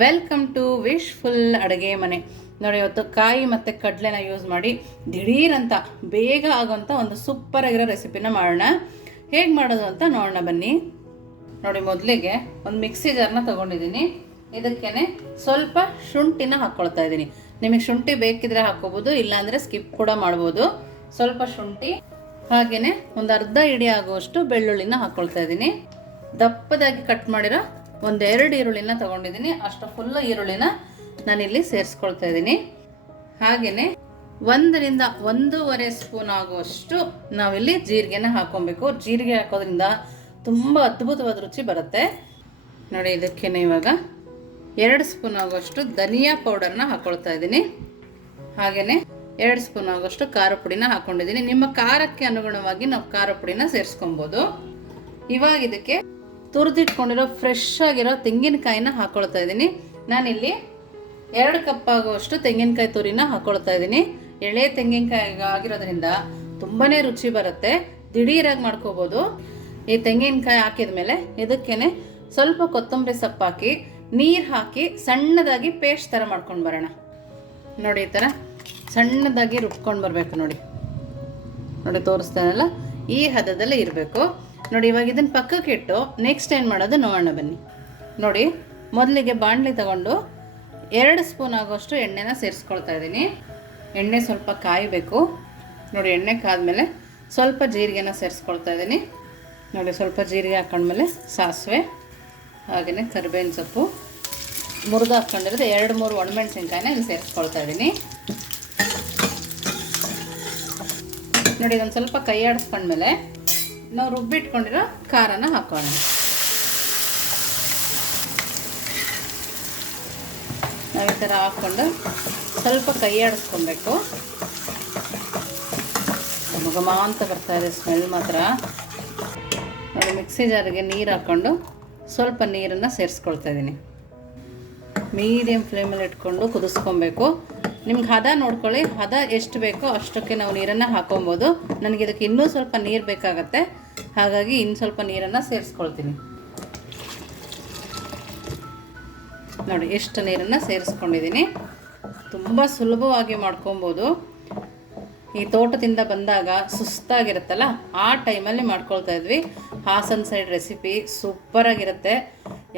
Welcome to wish full ಅಡುಗೆ ಮನೆ. ನೋಡಿ, ಇವತ್ತು ಕಾಯಿ ಮತ್ತು ಕಡಲೆನ ಯೂಸ್ ಮಾಡಿ ದಿಢೀರಂತ ಬೇಗ ಆಗೋಂಥ ಒಂದು ಸೂಪರ್ ಆಗಿರೋ ರೆಸಿಪಿನ ಮಾಡೋಣ. ಹೇಗೆ ಮಾಡೋದು ಅಂತ ನೋಡೋಣ ಬನ್ನಿ. ನೋಡಿ, ಮೊದಲಿಗೆ ಒಂದು ಮಿಕ್ಸಿ ಜಾರ್ನ ತೊಗೊಂಡಿದ್ದೀನಿ. ಇದಕ್ಕೇನೆ ಸ್ವಲ್ಪ ಶುಂಠಿನ ಹಾಕ್ಕೊಳ್ತಾ ಇದ್ದೀನಿ. ನಿಮಗೆ ಶುಂಠಿ ಬೇಕಿದ್ರೆ ಹಾಕೋಬೋದು, ಇಲ್ಲಾಂದರೆ ಸ್ಕಿಪ್ ಕೂಡ ಮಾಡ್ಬೋದು. ಸ್ವಲ್ಪ ಶುಂಠಿ ಹಾಗೆಯೇ ಒಂದು ಅರ್ಧ ಇಡಿ ಆಗುವಷ್ಟು ಬೆಳ್ಳುಳ್ಳಿನ ಹಾಕ್ಕೊಳ್ತಾ ಇದ್ದೀನಿ. ದಪ್ಪದಾಗಿ ಕಟ್ ಮಾಡಿರೋ ಒಂದೆರಡು ಈರುಳ್ಳಿನ ತೊಗೊಂಡಿದ್ದೀನಿ. ಅಷ್ಟು ಫುಲ್ ಈರುಳ್ಳಿನ ನಾನಿಲ್ಲಿ ಸೇರಿಸ್ಕೊಳ್ತಾ ಇದ್ದೀನಿ. ಹಾಗೆಯೇ ಒಂದರಿಂದ ಒಂದೂವರೆ ಸ್ಪೂನ್ ಆಗುವಷ್ಟು ನಾವಿಲ್ಲಿ ಜೀರಿಗೆನ ಹಾಕೊಬೇಕು ಜೀರಿಗೆ ಹಾಕೋದ್ರಿಂದ ತುಂಬ ಅದ್ಭುತವಾದ ರುಚಿ ಬರುತ್ತೆ. ನೋಡಿ, ಇದಕ್ಕೇನೆ ಇವಾಗ ಎರಡು ಸ್ಪೂನ್ ಆಗುವಷ್ಟು ಧನಿಯಾ ಪೌಡರ್ನ ಹಾಕೊಳ್ತಾ ಇದ್ದೀನಿ. ಹಾಗೆಯೇ ಎರಡು ಸ್ಪೂನ್ ಆಗುವಷ್ಟು ಖಾರ ಪುಡಿನ ಹಾಕೊಂಡಿದ್ದೀನಿ. ನಿಮ್ಮ ಖಾರಕ್ಕೆ ಅನುಗುಣವಾಗಿ ನಾವು ಖಾರ ಪುಡಿನ ಸೇರಿಸ್ಕೊಬೋದು. ಇವಾಗ ಇದಕ್ಕೆ ತುರಿದಿಟ್ಕೊಂಡಿರೋ ಫ್ರೆಶ್ ಆಗಿರೋ ತೆಂಗಿನಕಾಯಿನ ಹಾಕ್ಕೊಳ್ತಾ ಇದ್ದೀನಿ. ನಾನಿಲ್ಲಿ ಎರಡು ಕಪ್ ಆಗುವಷ್ಟು ತೆಂಗಿನಕಾಯಿ ತುರಿನ ಹಾಕ್ಕೊಳ್ತಾ ಇದ್ದೀನಿ. ಎಳೆ ತೆಂಗಿನಕಾಯಿ ಆಗಿರೋದ್ರಿಂದ ತುಂಬಾ ರುಚಿ ಬರುತ್ತೆ. ದಿಢೀರಾಗಿ ಮಾಡ್ಕೋಬೋದು. ಈ ತೆಂಗಿನಕಾಯಿ ಹಾಕಿದ ಮೇಲೆ ಇದಕ್ಕೇನೆ ಸ್ವಲ್ಪ ಕೊತ್ತಂಬರಿ ಸೊಪ್ಪು ಹಾಕಿ, ನೀರು ಹಾಕಿ ಸಣ್ಣದಾಗಿ ಪೇಸ್ಟ್ ಥರ ಮಾಡ್ಕೊಂಡು ಬರೋಣ. ನೋಡಿ ಈ ಥರ ಸಣ್ಣದಾಗಿ ರುಬ್ಕೊಂಡು ಬರಬೇಕು ನೋಡಿ. ನೋಡಿ ತೋರಿಸ್ತಾನಲ್ಲ? ಈ ಹದದಲ್ಲಿ ಇರಬೇಕು. ನೋಡಿ, ಇವಾಗ ಇದನ್ನು ಪಕ್ಕಕ್ಕೆ ಇಟ್ಟು ನೆಕ್ಸ್ಟ್ ಏನು ಮಾಡೋದು, ನೋಡೋಣ ಬನ್ನಿ. ನೋಡಿ, ಮೊದಲಿಗೆ ಬಾಣಲಿ ತಗೊಂಡು ಎರಡು ಸ್ಪೂನ್ ಆಗೋಷ್ಟು ಎಣ್ಣೆನ ಸೇರಿಸ್ಕೊಳ್ತಾ ಇದ್ದೀನಿ. ಎಣ್ಣೆ ಸ್ವಲ್ಪ ಕಾಯಬೇಕು. ನೋಡಿ, ಎಣ್ಣೆ ಕಾದ್ಮೇಲೆ ಸ್ವಲ್ಪ ಜೀರಿಗೆನ ಸೇರಿಸ್ಕೊಳ್ತಾ ಇದ್ದೀನಿ. ನೋಡಿ, ಸ್ವಲ್ಪ ಜೀರಿಗೆ ಹಾಕೊಂಡ್ಮೇಲೆ ಸಾಸಿವೆ ಹಾಗೆಯೇ ಕರಿಬೇವಿನ ಸೊಪ್ಪು, ಮುರಿದು ಹಾಕ್ಕೊಂಡಿರೋದು ಎರಡು ಮೂರು ಒಣಮೆಣಸಿನ್ಕಾಯಿನ ಇಲ್ಲಿ ಸೇರಿಸ್ಕೊಳ್ತಾ ಇದ್ದೀನಿ. ನೋಡಿ ಇದೊಂದು ಸ್ವಲ್ಪ ಕೈ ಆಡಿಸ್ಕೊಂಡ್ಮೇಲೆ ನಾವು ರುಬ್ಬಿಟ್ಕೊಂಡಿರೋ ಖಾರನ ಹಾಕೋಣ. ನಾವು ಈ ಥರ ಹಾಕ್ಕೊಂಡು ಸ್ವಲ್ಪ ಕೈ ಆಡಿಸ್ಕೊಬೇಕು. ಘಮ ಅಂತ ಬರ್ತಾ ಇದೆ ಸ್ಮೆಲ್ ಮಾತ್ರ. ನೋಡಿ, ಮಿಕ್ಸಿ ಜಾರಿಗೆ ನೀರು ಹಾಕ್ಕೊಂಡು ಸ್ವಲ್ಪ ನೀರನ್ನು ಸೇರಿಸ್ಕೊಳ್ತಾ ಇದ್ದೀನಿ ಮೀಡಿಯಮ್ ಫ್ಲೇಮಲ್ಲಿ ಇಟ್ಕೊಂಡು ಕುದಿಸ್ಕೊಬೇಕು. ನಿಮ್ಗೆ ಹದ ನೋಡ್ಕೊಳ್ಳಿ. ಹದ ಎಷ್ಟು ಬೇಕೋ ಅಷ್ಟಕ್ಕೆ ನಾವು ನೀರನ್ನು ಹಾಕೊಬೋದು. ನನಗೆ ಇದಕ್ಕೆ ಇನ್ನೂ ಸ್ವಲ್ಪ ನೀರು ಬೇಕಾಗತ್ತೆ. ಹಾಗಾಗಿ ಇನ್ನು ಸ್ವಲ್ಪ ನೀರನ್ನು ಸೇರಿಸ್ಕೊಳ್ತೀನಿ. ನೋಡಿ, ಎಷ್ಟು ನೀರನ್ನು ಸೇರಿಸ್ಕೊಂಡಿದ್ದೀನಿ. ತುಂಬ ಸುಲಭವಾಗಿ ಮಾಡ್ಕೊಬೋದು. ಈ ತೋಟದಿಂದ ಬಂದಾಗ ಸುಸ್ತಾಗಿರುತ್ತಲ್ಲ, ಆ ಟೈಮಲ್ಲಿ ಮಾಡ್ಕೊಳ್ತಾ ಇದ್ವಿ. ಹಾಸನ್ ಸೈಡ್ ರೆಸಿಪಿ ಸೂಪರಾಗಿರುತ್ತೆ.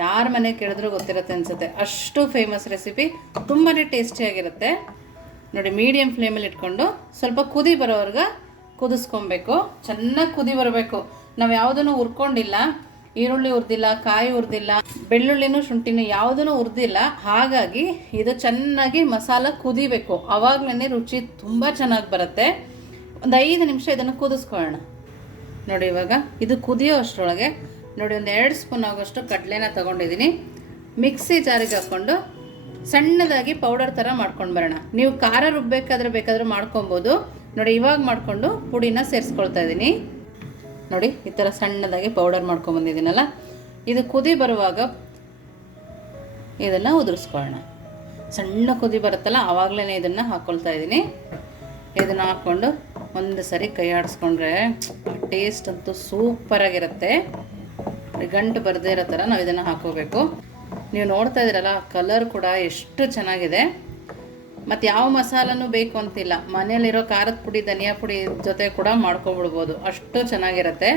ಯಾರ ಮನೆ ಕೇಳಿದ್ರೂ ಗೊತ್ತಿರುತ್ತೆ ಅನಿಸುತ್ತೆ. ಅಷ್ಟು ಫೇಮಸ್ ರೆಸಿಪಿ ತುಂಬಾ ಟೇಸ್ಟಿಯಾಗಿರುತ್ತೆ ನೋಡಿ ಮೀಡಿಯಮ್ ಫ್ಲೇಮಲ್ಲಿ ಇಟ್ಕೊಂಡು ಸ್ವಲ್ಪ ಕುದಿ ಬರೋವರೆಗೆ ಕುದಿಸ್ಕೊಬೇಕು. ಚೆನ್ನಾಗಿ ಕುದಿ ಬರಬೇಕು. ನಾವು ಯಾವುದನ್ನು ಹುರ್ಕೊಂಡಿಲ್ಲ. ಈರುಳ್ಳಿ ಹುರಿದಿಲ್ಲ, ಕಾಯಿ ಹುರಿದಿಲ್ಲ, ಬೆಳ್ಳುಳ್ಳಿನೂ ಶುಂಠಿನೂ ಯಾವುದನ್ನು ಹುರಿದಿಲ್ಲ. ಹಾಗಾಗಿ ಇದು ಚೆನ್ನಾಗಿ ಮಸಾಲ ಕುದಿಬೇಕು. ಆವಾಗಲೇ ರುಚಿ ತುಂಬ ಚೆನ್ನಾಗಿ ಬರುತ್ತೆ. ಒಂದು ಐದು ನಿಮಿಷ ಇದನ್ನು ಕುದಿಸ್ಕೊಳ್ಳೋಣ. ನೋಡಿ ಇವಾಗ, ಇದು ಕುದಿಯೋ ಅಷ್ಟರೊಳಗೆ ನೋಡಿ ಒಂದು ಎರಡು ಸ್ಪೂನ್ ಆಗೋಷ್ಟು ಕಡಲೆನ ತೊಗೊಂಡಿದ್ದೀನಿ ಮಿಕ್ಸಿ ಜಾರಿಗೆ ಹಾಕ್ಕೊಂಡು ಸಣ್ಣದಾಗಿ ಪೌಡರ್ ಥರ ಮಾಡ್ಕೊಂಡು ಬರೋಣ. ನೀವು ಖಾರ ರುಬ್ಬೇಕಾದ್ರೆ ಬೇಕಾದರೂ ಮಾಡ್ಕೊಬೋದು. ನೋಡಿ, ಇವಾಗ ಮಾಡಿಕೊಂಡು ಪುಡಿನ ಸೇರಿಸ್ಕೊಳ್ತಾ ಇದ್ದೀನಿ. ನೋಡಿ, ಈ ಥರ ಸಣ್ಣದಾಗಿ ಪೌಡರ್ ಮಾಡ್ಕೊಂಬಂದಿದ್ದೀನಲ್ಲ ಇದು ಕುದಿ ಬರುವಾಗ ಇದನ್ನು ಉದುರಿಸ್ಕೊಳ್ಳೋಣ. ಸಣ್ಣ ಕುದಿ ಬರುತ್ತಲ್ಲ ಆವಾಗಲೇ ಇದನ್ನು ಹಾಕ್ಕೊಳ್ತಾ ಇದ್ದೀನಿ. ಇದನ್ನು ಹಾಕ್ಕೊಂಡು ಒಂದು ಸರಿ ಕೈ ಆಡಿಸ್ಕೊಂಡ್ರೆ ಟೇಸ್ಟ್ ಅಂತೂ ಸೂಪರಾಗಿರುತ್ತೆ ಗಂಟು ಬರದೇ ಇರೋ ಥರ ನಾವು ಇದನ್ನು ಹಾಕೋಬೇಕು. ನೀವು ನೋಡ್ತಾ ಇದ್ದೀರಲ್ಲ ಕಲರ್ ಕೂಡ ಎಷ್ಟು ಚೆನ್ನಾಗಿದೆ. ಮತ್ತು ಯಾವ ಮಸಾಲನೂ ಬೇಕು ಅಂತಿಲ್ಲ. ಮನೆಯಲ್ಲಿರೋ ಖಾರದ ಪುಡಿ, ಧನಿಯಾ ಪುಡಿ ಜೊತೆ ಕೂಡ ಮಾಡ್ಕೊಬಿಡ್ಬೋದು. ಅಷ್ಟು ಚೆನ್ನಾಗಿರುತ್ತೆ.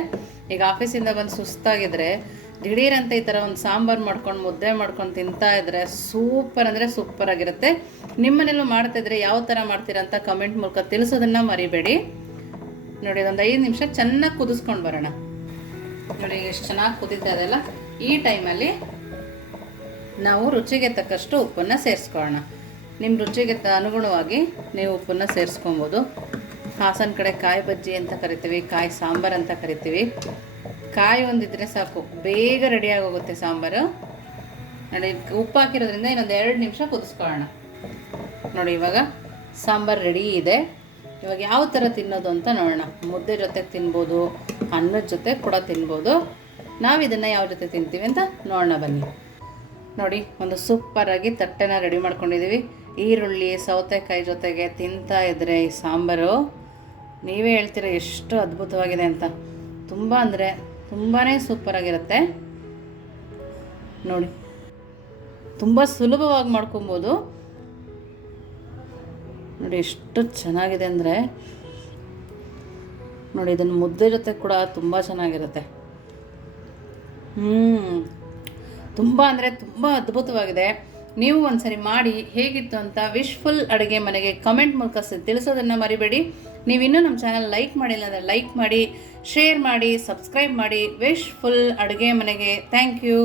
ಈಗ ಆಫೀಸಿಂದ ಬಂದು ಸುಸ್ತಾಗಿದ್ರೆ, ದಿಢೀರಂತ ಈ ಥರ ಒಂದು ಸಾಂಬಾರು ಮಾಡ್ಕೊಂಡು, ಮುದ್ದೆ ಮಾಡ್ಕೊಂಡು ತಿಂತಾ ಇದ್ರೆ ಸೂಪರ್ ಅಂದರೆ ಸೂಪರ್ ಆಗಿರುತ್ತೆ. ನಿಮ್ಮನೇಲೂ ಮಾಡ್ತಾಯಿದ್ರೆ ಯಾವ ಥರ ಮಾಡ್ತೀರಾ ಅಂತ ಕಮೆಂಟ್ ಮೂಲಕ ತಿಳಿಸೋದನ್ನು ಮರಿಬೇಡಿ. ನೋಡಿ ಒಂದು ಐದು ನಿಮಿಷ ಚೆನ್ನಾಗಿ ಕುದಿಸ್ಕೊಂಡು ಬರೋಣ. ನೋಡಿ ಎಷ್ಟು ಚೆನ್ನಾಗಿ ಕುದೀತಾ ಇದೆಯಲ್ಲ ಈ ಟೈಮಲ್ಲಿ ನಾವು ರುಚಿಗೆ ತಕ್ಕಷ್ಟು ಉಪ್ಪನ್ನು ಸೇರಿಸ್ಕೊಳ್ಳೋಣ. ನಿಮ್ಮ ರುಚಿಗೆ ಅನುಗುಣವಾಗಿ ನೀವು ಉಪ್ಪನ್ನು ಸೇರಿಸ್ಕೊಬೋದು. ಹಾಸನ ಕಡೆ ಕಾಯಿ ಬಜ್ಜಿ ಅಂತ ಕರಿತೀವಿ, ಕಾಯಿ ಸಾಂಬಾರು ಅಂತ ಕರಿತೀವಿ. ಕಾಯಿ ಒಂದಿದ್ರೆ ಸಾಕು, ಬೇಗ ರೆಡಿ ಆಗೋಗುತ್ತೆ ಸಾಂಬಾರು. ನೋಡಿ, ಉಪ್ಪು ಹಾಕಿರೋದ್ರಿಂದ ಇನ್ನೊಂದು ಎರಡು ನಿಮಿಷ ಕುದಿಸ್ಕೊಳ್ಳೋಣ. ನೋಡಿ, ಇವಾಗ ಸಾಂಬಾರು ರೆಡಿ ಇದೆ. ಇವಾಗ ಯಾವ ಥರ ತಿನ್ನೋದು ಅಂತ ನೋಡೋಣ. ಮುದ್ದೆ ಜೊತೆ ತಿನ್ಬೋದು, ಅನ್ನದ ಜೊತೆ ಕೂಡ ತಿನ್ಬೋದು. ನಾವು ಇದನ್ನು ಯಾವ ಜೊತೆ ತಿಂತೀವಿ ಅಂತ ನೋಡೋಣ ಬನ್ನಿ. ನೋಡಿ, ಒಂದು ಸೂಪರಾಗಿ ತಟ್ಟೆನ ರೆಡಿ ಮಾಡ್ಕೊಂಡಿದ್ದೀವಿ ಈರುಳ್ಳಿ, ಸೌತೆಕಾಯಿ ಜೊತೆಗೆ ತಿಂತಾ ಇದ್ದರೆ ಈ ಸಾಂಬಾರು, ನೀವೇ ಹೇಳ್ತೀರ ಎಷ್ಟು ಅದ್ಭುತವಾಗಿದೆ ಅಂತ. ತುಂಬ ಅಂದರೆ ತುಂಬಾ ಸೂಪರಾಗಿರುತ್ತೆ ನೋಡಿ, ತುಂಬ ಸುಲಭವಾಗಿ ಮಾಡ್ಕೊಬೋದು. ನೋಡಿ ಎಷ್ಟು ಚೆನ್ನಾಗಿದೆ ಅಂದರೆ, ನೋಡಿ ಇದನ್ನು ಮುದ್ದೆ ಜೊತೆ ಕೂಡ ತುಂಬ ಚೆನ್ನಾಗಿರುತ್ತೆ. ಹ್ಞೂ ತುಂಬ ಅಂದರೆ ತುಂಬ ಅದ್ಭುತವಾಗಿದೆ. ನೀವು ಒಂದ್ಸರಿ ಮಾಡಿ ಹೇಗಿತ್ತು ಅಂತ ವಿಶ್ಫುಲ್ ಅಡುಗೆ ಮನೆಗೆ ಕಮೆಂಟ್ ಮೂಲಕ ತಿಳಿಸೋದನ್ನು ಮರಿಬೇಡಿ. ನೀವಿನ್ನೂ ನಮ್ಮ ಚಾನಲ್ ಲೈಕ್ ಮಾಡಿಲ್ಲ ಅಂದರೆ ಲೈಕ್ ಮಾಡಿ ಶೇರ್ ಮಾಡಿ ಸಬ್ಸ್ಕ್ರೈಬ್ ಮಾಡಿ. ವಿಶ್ ಫುಲ್ ಅಡುಗೆ ಮನೆಗೆ. Thank you